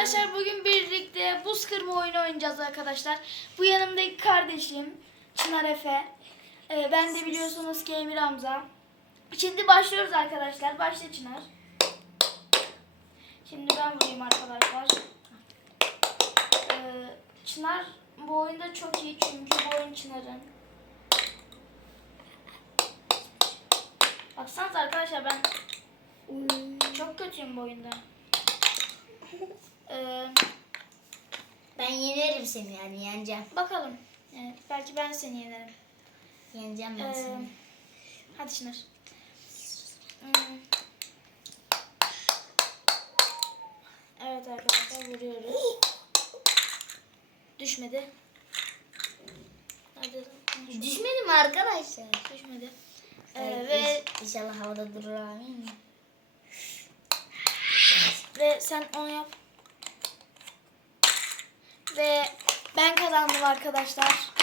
Arkadaşlar bugün birlikte buz kırma oyunu oynayacağız arkadaşlar. Bu yanımdaki kardeşim Çınar Efe. Ee, ben de biliyorsunuz ki Emir Hamza. Şimdi başlıyoruz arkadaşlar. Başla Çınar. Şimdi ben vurayım arkadaşlar. Ee, Çınar bu oyunda çok iyi çünkü bu oyun Çınar'ın. Baksanıza arkadaşlar ben çok kötüyüm bu oyunda. Ee, Ben yenerim seni yani yeneceğim. bakalım. Evet, belki ben seni yenerim. Yeneceğim ben Ee, seni. hadi Çınar. Hmm. Evet arkadaşlar vuruyoruz. Düşmedi. Hadi. Düşmedi mi arkadaşlar? Düşmedi. Ee, Evet. ve İnşallah havada durur amin. ve sen onu yap. Ve ben kazandım arkadaşlar.